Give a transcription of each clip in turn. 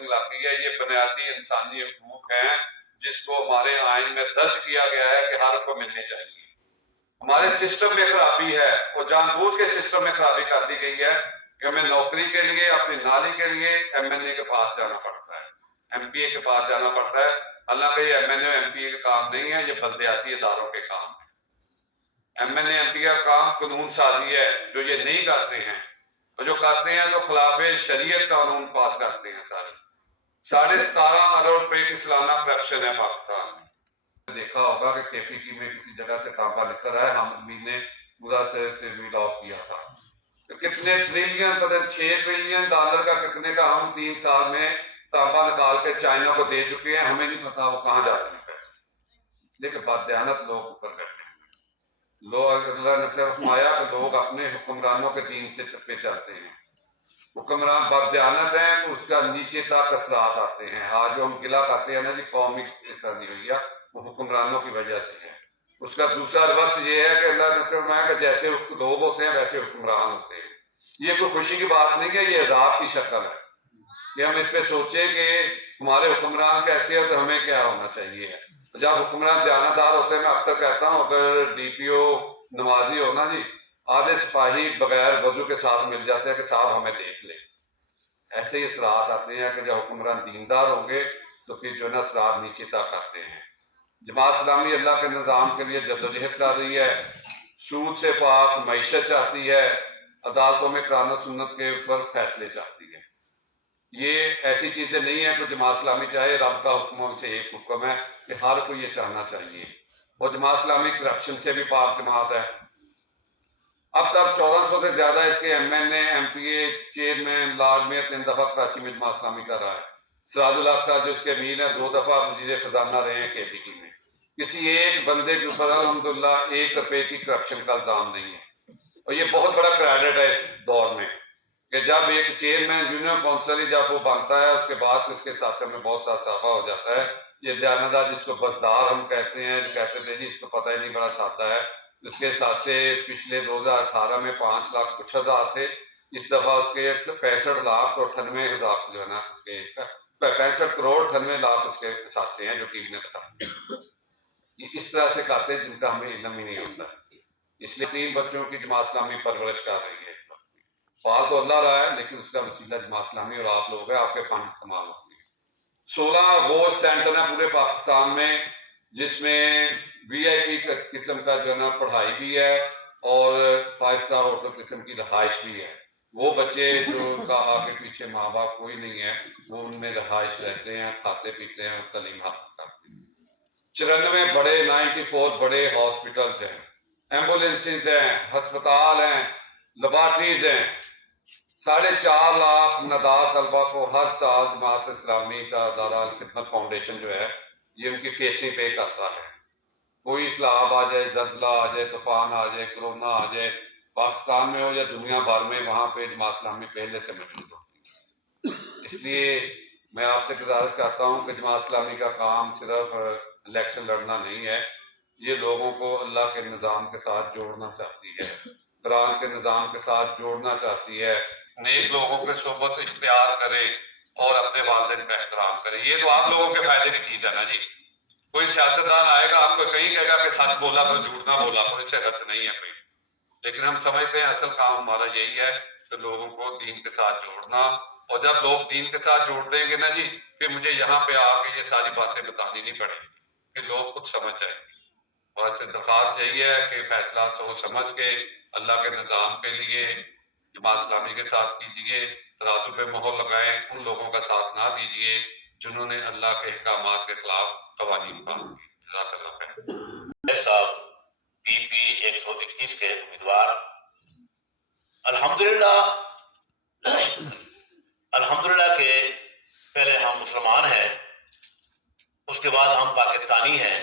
اخلاقی ہے، یہ بنیادی انسانی حقوق ہیں جس کو ہمارے آئین میں درج کیا گیا ہے کہ ہر کو ملنے چاہیے۔ ہمارے سسٹم میں خرابی ہے اور جان بوجھ کے سسٹم میں خرابی کر دی گئی ہے کہ ہمیں نوکری کے لیے، اپنی نالی کے لیے ایم این اے کے پاس جانا پڑتا ہے، ایم پی اے کے پاس جانا پڑتا ہے۔ حالانکہ یہ M N A M P A کا کام نہیں ہے، یہ بلدیاتی اداروں کے کام ہے۔ M N A M P A کا کام قانون سازی ہے، جو یہ نہیں کرتے ہیں، اور جو کرتے ہیں تو خلاف شریعت قانون پاس کرتے ہیں۔ 17.5 ارب روپے کی سالانہ کرپشن ہے پاکستان میں۔ دیکھا ہوگا کہ کے پی کی میں کسی جگہ سے تانبا نکل رہا ہے، ہم امید نے پورا سے ریڈ آف کیا تھا کہ کتنے ٹریلین، پتہ 6 ٹریلین ڈالر کا کتنے کا ہم 3 سال میں تانبا نکال کے چائنا کو دے چکے ہیں، ہمیں نہیں پتا وہ کہاں جاتے ہیں پیسے۔ لیکن بددیانت لوگ اوپر بیٹھے ہیں، لوگ اللہ نے فرمایا کہ لوگ اپنے حکمرانوں کے دین سے چپے چلتے ہیں۔ حکمران بددیانت ہیں تو اس کا نیچے تک اثرات آتے ہیں۔ آج جو ہم گلا کرتے ہیں نا جی قومی کرنی ہوئی ہے، وہ حکمرانوں کی وجہ سے ہے۔ اس کا دوسرا ربط یہ ہے کہ اللہ نے فرمایا کہ جیسے لوگ ہوتے ہیں ویسے حکمران ہوتے ہیں۔ یہ کوئی خوشی کی بات نہیں ہے، یہ عذاب کی شکل ہے کہ ہم اس پہ سوچیں کہ ہمارے حکمران کیسے ہے تو ہمیں کیا ہونا چاہیے۔ جب حکمران دیانتدار ہوتے ہیں، میں اکثر کہتا ہوں اگر ڈی پی او نمازی ہو نا جی، آدھے سپاہی بغیر وضو کے ساتھ مل جاتے ہیں کہ صاحب ہمیں دیکھ لے۔ ایسے ہی اثرات آتے ہیں کہ جب حکمران دیندار ہوں گے تو پھر جو ہے نا اثرات نیچے تک آتے ہیں۔ جماعت اسلامی اللہ کے نظام کے لیے جدوجہد کر رہی ہے، سود سے پاک معیشت چاہتی ہے، عدالتوں میں قرآن و سنت کے اوپر فیصلے چاہتی ہے۔ یہ ایسی چیزیں نہیں ہیں کہ جماعت اسلامی چاہے، رب کا حکموں سے ایک حکم ہے کہ ہر کو یہ چاہنا چاہیے۔ اور جماعت اسلامی کرپشن سے بھی پاک جماعت ہے۔ اب تک 1400 سے زیادہ اس کے M N A, M P a, chairman, lord mayor 3 دفعہ کراچی میں جماعت اسلامی کا رہا ہے۔ سراج الحق صاحب جو اس کے امیر ہیں 2 دفعہ وزیر خزانہ رہے ہیں کے پی کی میں۔ کسی ایک بندے کے اوپر الحمدللہ 1 روپے کی کرپشن کا الزام نہیں ہے۔ اور یہ بہت بڑا کریڈٹ ہے اس دور میں کہ جب ایک چیئرمین یونین کونسل جب وہ بنتا ہے، اس کے بعد اس کے ساتھ میں بہت سا اضافہ ہو جاتا ہے۔ یہ دیانتدار جس کو بزدار ہم کہتے ہیں، جو کہتے تھے جی اس کو پتہ ہی نہیں، بڑا سادہ ہے، اس کے ساتھ سے پچھلے 2018 میں 5 لاکھ کچھ ہزار تھے، اس دفعہ اس کے 65 لاکھ اور 98 ہزار جو ہے نا اس کے 65 کروڑ 98 لاکھ اس کے ساتھ سے ہیں جو ٹی وی نے بتایا۔ یہ اس طرح سے کہتے ہیں جن کا ہمیں علم ہی نہیں ہوتا ہے۔ اس لیے 3 بچوں کی جماعت اسلامی پرورش کر رہی ہے۔ اس وقت فال تو اللہ رہا ہے لیکن اس کا وسیلہ جماعت اسلامی اور آپ لوگ ہیں، آپ کے فنڈ استعمال ہوتے ہیں۔ 16 وہ سینٹر ہیں پورے پاکستان میں جس میں وی آئی پی قسم کا جو ہے نا پڑھائی بھی ہے اور 5 اسٹار ہوٹل قسم کی رہائش بھی ہے۔ وہ بچے جو کا آگے پیچھے ماں باپ کوئی نہیں ہے، وہ ان میں رہائش رہتے ہیں، کھاتے پیتے ہیں اور تعلیم حاصل کرتے ہیں۔ 94 بڑے 94 بڑے ہاسپٹلز ہیں، ایمبولینسز ہیں، ہسپتال ہیں، لیبارٹریز ہیں۔ 4.5 لاکھ نادار طلبہ کو ہر سال جماعت اسلامی کا دارا الخدمت فاؤنڈیشن جو ہے یہ ان کی فیسیں پے کرتا ہے۔ کوئی سیلاب آ جائے، زلزلہ آ جائے، طوفان آ جائے، کرونا آ جائے، پاکستان میں ہو یا دنیا بھر میں، وہاں پہ جماعت اسلامی پہلے سے موجود ہوتی ہے۔ اس لیے میں آپ سے گزارش کرتا ہوں کہ جماعت اسلامی کا کام صرف الیکشن لڑنا نہیں ہے، یہ لوگوں کو اللہ کے نظام کے ساتھ جوڑنا چاہتی ہے، قرآن کے نظام کے ساتھ جوڑنا چاہتی ہے، نیک لوگوں کے صحبت اختیار کرے اور اپنے والدین کا احترام کرے۔ یہ تو آپ لوگوں کے فائدے کی چیز ہے نا جی۔ کوئی سیاستدان آئے گا آپ کو کہیں کہے گا کہ سچ بولا تو جھوٹ نہ بولا، اور اس سے غلط نہیں ہے کوئی، لیکن ہم سمجھتے ہیں اصل کام ہمارا یہی ہے کہ لوگوں کو دین کے ساتھ جوڑنا، اور جب لوگ دین کے ساتھ جوڑ دیں گے نا جی، پھر مجھے یہاں پہ آ کے یہ ساری باتیں بتانی نہیں پڑیں گی کہ لوگ خود سمجھ جائیں گے۔ بس درخواست یہی ہے کہ فیصلہ سوچ سمجھ کے اللہ کے نظام کے لیے جماعت اسلامی کے ساتھ کیجیے، ترازو پہ مہر لگائیں، ان لوگوں کا ساتھ نہ دیجیے جنہوں نے اللہ کے احکامات کے خلاف قوانین پاس کی۔ جزاک اللہ خیر۔ صاحب پی پی 121 کے امیدوار، الحمدللہ کہ پہلے ہم مسلمان ہیں، اس کے بعد ہم پاکستانی ہیں،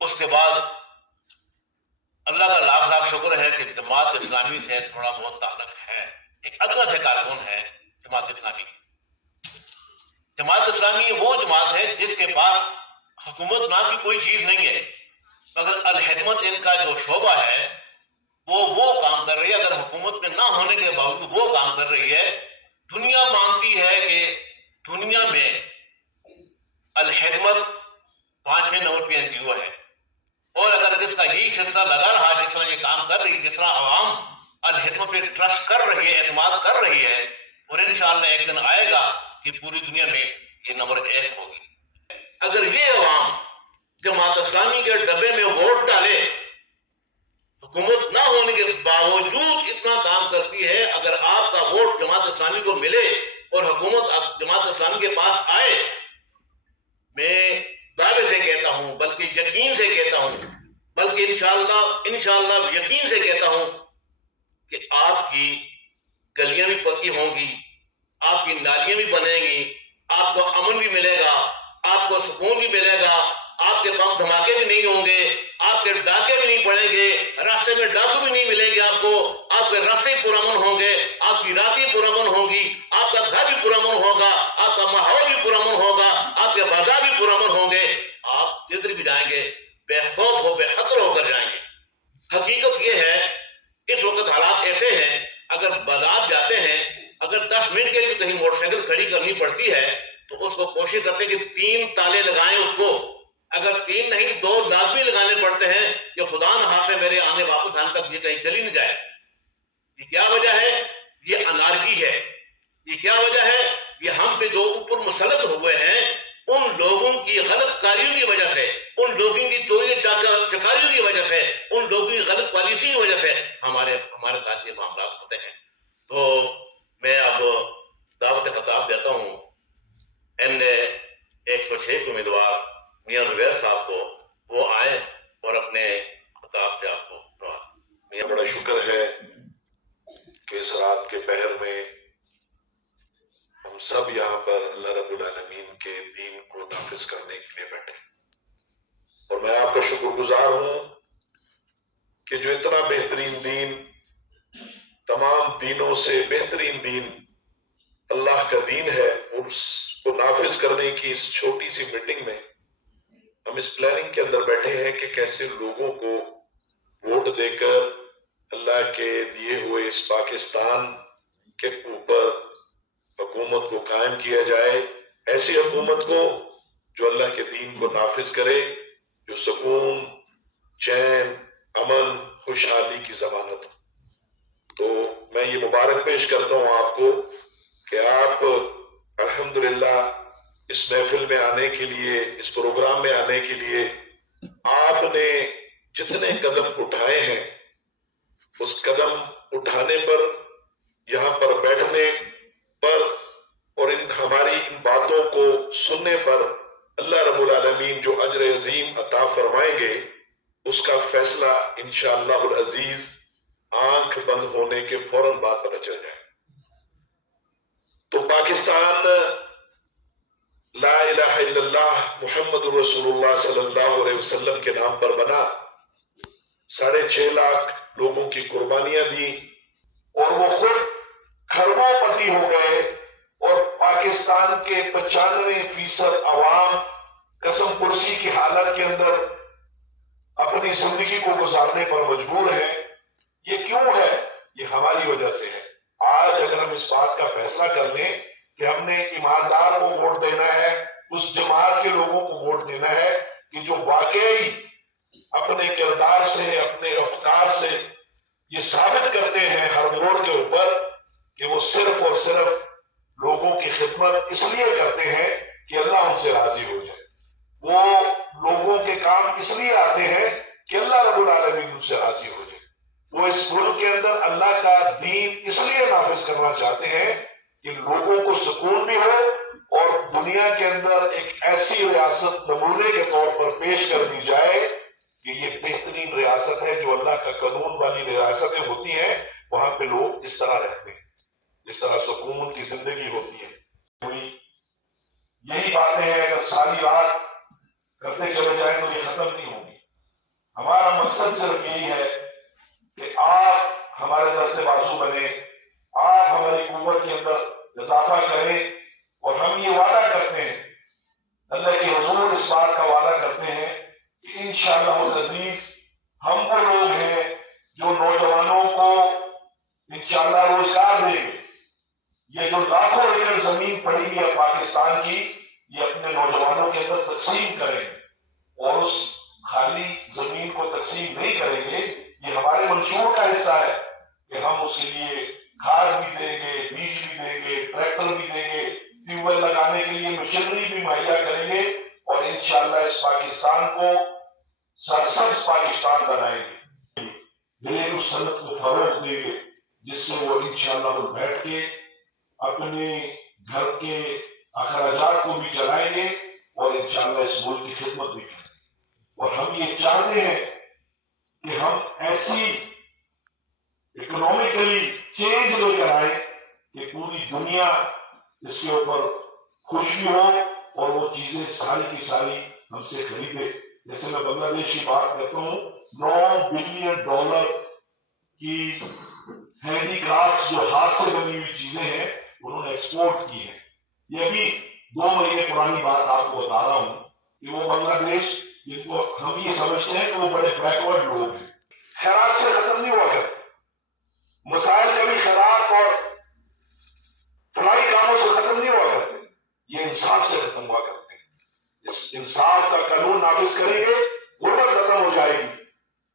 اس کے بعد اللہ کا لاکھ لاکھ شکر ہے کہ جماعت اسلامی سے تھوڑا بہت تعلق ہے، ایک ادنا سے کارکن ہے جماعت اسلامی۔ جماعت اسلامی وہ جماعت ہے جس کے پاس حکومت نام کی کوئی چیز نہیں ہے، مگر الحکمت ان کا جو شعبہ ہے وہ کام کر رہی ہے۔ اگر حکومت میں نہ ہونے کے باوجود وہ کام کر رہی ہے۔ دنیا مانتی ہے کہ دنیا میں الحکمت 5ویں نمبر پہ NGO ہے، اور اگر اس کا یہی سلسلہ لگا رہا جس طرح یہ کام کر رہی ہے، جس طرح عوام الحکمت پہ ٹرسٹ کر رہی ہے، اعتماد کر رہی ہے، اور انشاءاللہ ایک دن آئے گا کہ پوری دنیا میں یہ نمبر 1 ہوگی۔ اگر یہ عوام جماعت اسلامی کے ڈبے میں ووٹ ڈالے، حکومت نہ ہونے کے باوجود اتنا کام کرتی ہے، اگر آپ کا ووٹ جماعت اسلامی کو ملے اور حکومت جماعت اسلامی کے پاس آئے، میں دعوے سے کہتا ہوں، بلکہ یقین سے کہتا ہوں، بلکہ انشاءاللہ یقین سے کہتا ہوں کہ آپ کی گلیاں بھی پکی ہوں گی، آپ کی نالیاں بھی بنیں گی، آپ کو امن بھی ملے گا، آپ کو سکون بھی ملے گا، آپ کے بم دھماکے بھی نہیں ہوں گے، آپ کے ڈاکے بھی نہیں پڑیں گے، راستے میں ڈاکو بھی نہیں ملیں گے آپ کے راستے پرامن ہوں گے، آپ کی راتیں پرامن ہوں گی، آپ کا گھر بھی پرامن ہوگا، آپ کا ماحول بھی پرامن ہوگا، آپ کے بازار بھی پرامن ہوں گے، آپ جدھر بھی جائیں گے بے خوف و بے خطر ہو کر جائیں گے۔ حقیقت یہ ہے اس وقت حالات ایسے ہیں، اگر بازار جاتے ہیں، اگر 10 منٹ کے لیے کہیں موٹر سائیکل کھڑی کرنی پڑتی ہے تو اس کو کوشش کرتے ہیں کہ 3 تالے لگائیں اس کو، اگر 3 نہیں 2 لازمی لگانے پڑتے ہیں کہ خدا نہ ہاتھ سے میرے واپس آنے تک یہ کہیں چلی نہ جائے۔ یہ کیا وجہ ہے؟ یہ انارکی ہے۔ یہ کیا وجہ ہے؟ یہ ہم پہ جو اوپر مسلط ہوئے ہیں ان لوگوں کی غلط کاریوں کی وجہ سے، ان لوگوں کی چوری چکاریوں کی وجہ سے، ان لوگوں کی غلط پالیسی کی وجہ سے ہمارے ساتھ یہ معاملات ہوتے ہیں۔ تو میں اب دعوت خطاب دیتا ہوں NA 106 امیدوار میاں زبیر صاحب کو، وہ آئے اور اپنے خطاب سے آپ کو میاں بڑا شکر ہے کہ اس رات کے پہر میں ہم سب یہاں پر اللہ رب العالمین کے دین کو نافذ کرنے کے لیے بیٹھے، اور میں آپ کا شکر گزار ہوں کہ جو اتنا بہترین دین، تمام دینوں سے بہترین دین اللہ کا دین ہے، اس کو نافذ کرنے کی اس چھوٹی سی میٹنگ میں ہم اس پلاننگ کے اندر بیٹھے ہیں کہ کیسے لوگوں کو ووٹ دے کر اللہ کے دیے ہوئے اس پاکستان کے اوپر حکومت کو قائم کیا جائے، ایسی حکومت کو جو اللہ کے دین کو نافذ کرے، جو سکون، چین، امن، خوشحالی کی ضمانت ہو۔ تو میں یہ مبارک پیش کرتا ہوں آپ کو کہ آپ الحمدللہ اس محفل میں آنے کے لیے، اس پروگرام میں آنے کے لیے آپ نے جتنے قدم اٹھائے ہیں، اس قدم اٹھانے پر، یہاں پر بیٹھنے پر اور ہماری ان باتوں کو سننے پر اللہ رب العالمین جو اجر عظیم عطا فرمائیں گے، اس کا فیصلہ انشاءاللہ العزیز آنکھ بند ہونے کے فوراً بعد پتہ چل جائے۔ تو پاکستان لا الہ الا اللہ محمد رسول اللہ صلی اللہ علیہ وسلم کے نام پر بنا، 6.5 لاکھ لوگوں کی قربانیاں دی، اور وہ خود کھربوں پتی ہو گئے، اور پاکستان کے 95% عوام قسم پرسی کی حالت کے اندر اپنی زندگی کو گزارنے پر مجبور ہیں۔ یہ کیوں ہے؟ یہ ہماری وجہ سے ہے۔ آج اگر ہم اس بات کا فیصلہ کر لیں کہ ہم نے ایماندار کو ووٹ دینا ہے، اس جماعت کے لوگوں کو ووٹ دینا ہے کہ جو واقعی اپنے کردار سے، اپنے رفتار سے یہ ثابت کرتے ہیں ہر موڑ کے اوپر کہ وہ صرف اور صرف لوگوں کی خدمت اس لیے کرتے ہیں کہ اللہ ان سے راضی ہو جائے، وہ لوگوں کے کام اس لیے آتے ہیں کہ اللہ رب العالمین ان سے راضی ہو جائے، وہ اس ملک کے اندر اللہ کا دین اس لیے نافذ کرنا چاہتے ہیں کہ لوگوں کو سکون بھی ہو اور دنیا کے اندر ایک ایسی ریاست نمونے کے طور پر پیش کر دی جائے کہ یہ بہترین ریاست ہے۔ جو اللہ کا قانون والی ریاستیں ہوتی ہیں وہاں پہ لوگ اس طرح رہتے ہیں، اس طرح سکون کی زندگی ہوتی ہے۔ یہی باتیں ہیں، اگر ساری رات کرتے چلے جائیں تو یہ ختم نہیں ہوگی۔ ہمارا مقصد صرف یہی ہے کہ آپ ہمارے دست بازو بنے، آپ ہماری قوت کے اندر اضافہ کریں، اور ہم یہ وعدہ کرتے ہیں، اللہ کے حضور اس بات کا وعدہ کرتے ہیں کہ انشاءاللہ العزیز ہم وہ لوگ ہیں جو نوجوانوں کو انشاءاللہ روزگار دیں گے۔ یہ جو لاکھوں ایکڑ زمین پڑی ہے پاکستان پاکستان کی یہ اپنے نوجوانوں کے اندر تقسیم کریں اور اس خالی زمین کو تقسیم نہیں کریں گے. یہ ہمارے منشور کا حصہ ہے کہ ہم اس کے لیے کھاد بھی دیں گے, بیج بھی دیں گے, ٹریکٹر بھی دیں گے, ٹیوب ویل لگانے کے لیے مشینری بھی مہیا کریں گے اور انشاءاللہ اس پاکستان کو سرسبز پاکستان بنائیں گے. گھریلو صنعت کو فروغ دیں گے جس سے وہ انشاءاللہ وہ بیٹھ کے اپنے گھر کے اخراجات کو بھی چلائیں گے اور انشاءاللہ اس ملک کی خدمت بھی کریں. اور ہم یہ چاہتے ہیں کہ ہم ایسی اکنامکلی چینج لے کر آئیں کہ پوری دنیا اس کے اوپر خوش بھی ہو اور وہ چیزیں ساری کی ساری ہم سے خریدے. جیسے میں بنگلہ دیش کی بات کرتا ہوں, $9 بلین کی ہینڈی کرافٹس جو ہاتھ سے بنی ہوئی چیزیں ہیں انہوں نے ایکسپورٹ کی ہیں. یہ ابھی 2 مہینے پرانی بات آپ کو بتا رہا ہوں کہ وہ بنگلہ دیش جس کو ہم یہ سمجھتے ہیں کہ وہ بڑے بیکورڈ لوگ ہیں, خیرات سے ختم نہیں ہوا کرتے. مسائل کبھی خیرات اور فلاحی کاموں سے ختم نہیں ہوا کرتے, یہ انصاف سے ختم ہوا کرتے ہیں. اس انصاف کا قانون نافذ کریں گے غربت ختم ہو جائے گی.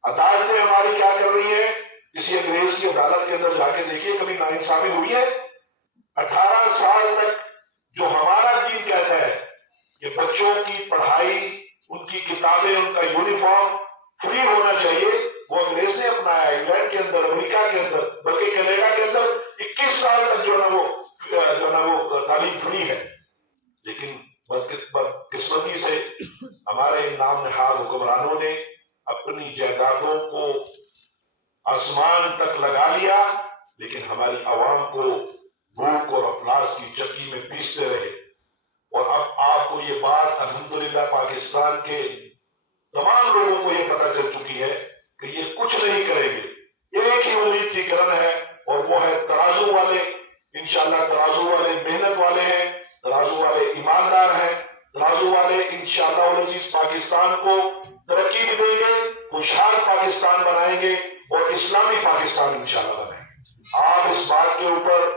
عدالتیں ہماری کیا کر رہی ہیں, کسی انگریز کی عدالت کے اندر جا کے دیکھیے کبھی ناانصافی ہوئی ہے؟ 18 سال تک جو ہمارا دین کہتا ہے کہ بچوں کی پڑھائی, ان کی کتابیں, ان کا یونیفارم فری ہونا چاہیے, وہ انگریز نے اپنایا. انگلینڈ کے اندر, امریکہ کے اندر, بلکہ کینیڈا کے اندر 21 سال تک جو ہے وہ تعلیم فری ہے. لیکن بدقسمتی سے ہمارے نام نہاد حکمرانوں نے اپنی جائیدادوں کو آسمان تک لگا لیا, لیکن ہماری عوام کو بھوک اور افلاس کی چکی میں پیستے رہے. اور اب آپ کو یہ بات الحمدللہ پاکستان کے تمام لوگوں کو یہ پتہ چل چکی ہے کہ یہ کچھ نہیں کریں گے. ایک ہی امید کی کرن ہے اور وہ ہے ترازو والے. انشاءاللہ ترازو والے محنت والے ہیں, ترازو والے ایماندار ہیں, ترازو والے انشاءاللہ العزیز پاکستان کو ترقی بھی دیں گے, خوشحال پاکستان بنائیں گے اور اسلامی پاکستان انشاءاللہ بنائیں گے. آپ اس بات کے اوپر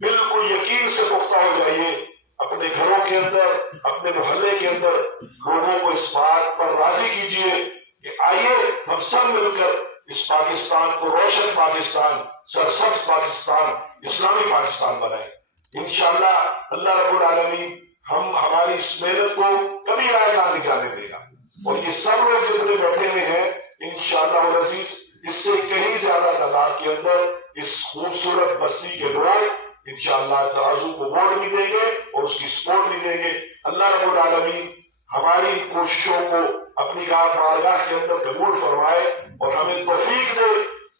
بالکل یقین سے پختہ ہو جائیے. اپنے گھروں کے اندر, اپنے محلے کے اندر لوگوں کو اس بات پر راضی کیجئے کہ آئیے ہم سب مل کر اس پاکستان کو روشن پاکستان, سرسبز پاکستان, اسلامی پاکستان بنائیں. انشاءاللہ اللہ رب العالمین ہماری اس محنت کو کبھی رائے نہ جانے دے گا. اور یہ سب لوگ جتنے بیٹھے ہوئے ہیں انشاءاللہ العزیز اس سے کہیں زیادہ تعداد کے اندر اس خوبصورت بستی کے لوگ انشاءاللہ ترازو کو ووٹ بھی دیں گے اور اس کی سپورٹ بھی دیں گے. اللہ رب العالمین ہماری کوششوں کو اپنی بارگاہ کے اندر قبول فرمائے اور ہمیں توفیق دے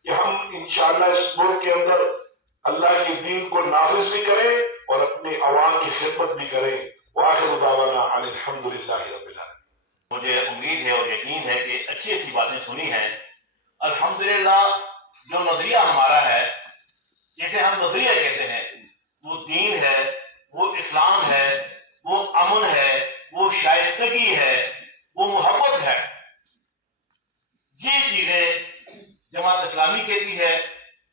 کہ ہم انشاءاللہ اس ملک کے اندر اللہ کے دین کو نافذ بھی کریں اور اپنے عوام کی خدمت بھی کریں. وآخر دعوانا ان الحمدللہ رب العالمین. مجھے امید ہے اور یقین ہے کہ اچھی اچھی باتیں سنی ہیں. الحمدللہ جو نظریہ ہمارا ہے, جسے ہم نظریہ کہتے ہیں, وہ دین ہے, وہ اسلام ہے, وہ امن ہے, وہ شائستگی ہے, وہ محبت ہے. یہ چیزیں جماعت اسلامی کہتی ہے,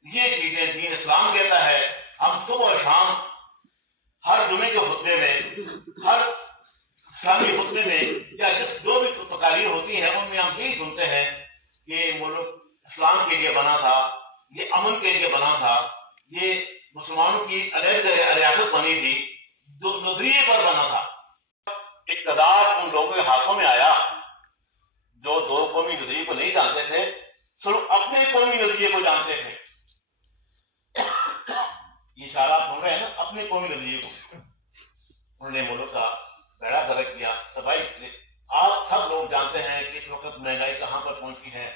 یہ چیزیں دین اسلام کہتا ہے. ہم صبح و شام ہر جمعے کے خطبے میں, ہر اسلامی خطبے میں یا جو بھی تقاریر ہوتی ہیں ان میں ہم یہی سنتے ہیں کہ ملک اسلام کے لیے بنا تھا, یہ امن کے لیے بنا تھا, یہ مسلمانوں کی علیحدہ ریاست بنی تھی, جو نظریے پر بنا تھا. اقتدار ان لوگوں کے ہاتھوں میں آیا جو دو قومی نظریے کو نہیں جانتے تھے, صرف اپنے قومی نظریے کو جانتے تھے. یہ اشارہ سن رہے ہیں نا, اپنے قومی نظریے کو. انہوں نے ملک کا بیڑا غرق کیا, تباہی کی. آپ سب لوگ جانتے ہیں کہ اس وقت مہنگائی کہاں پر پہنچی ہے,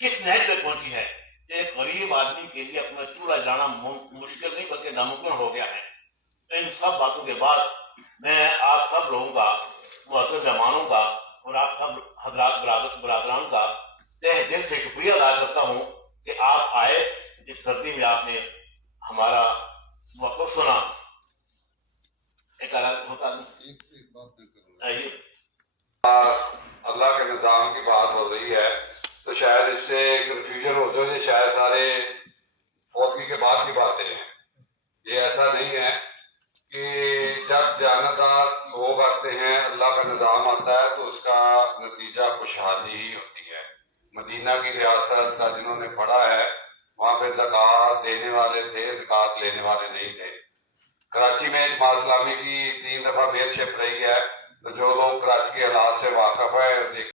کس نہج پہ پہنچی ہے. ایک غریب آدمی کے لیے اپنا چولہا جانا مشکل نہیں بلکہ ناممکن ہو گیا ہے. ان سب باتوں کے بعد میں آپ سب لوگوں کا, معزز مہمانوں کا اور آپ سب حضرات برادران کا تہ دل سے شکریہ ادا کرتا ہوں کہ آپ آئے. اس سردی میں آپ نے ہمارا موقف سنا. ایک ہوتا نہیں, اللہ کے نظام کی بات ہو رہی ہے تو شاید اس سے کنفیوژن ہوتے ہیں, شاید سارے فوتگی کے بعد کی باتیں ہیں. یہ ایسا نہیں ہے کہ جب دیانتدار لوگ آتے ہیں، اللہ کا نظام آتا ہے تو اس کا نتیجہ خوشحالی ہی ہوتی ہے۔ مدینہ کی ریاست کا جنہوں نے پڑھا ہے وہاں پہ زکوٰۃ دینے والے تھے، زکوٰۃ لینے والے نہیں تھے۔ کراچی میں جماعت اسلامی کی 3 دفعہ میئرشپ رہی ہے، تو جو لوگ کراچی کے حالات سے واقف ہے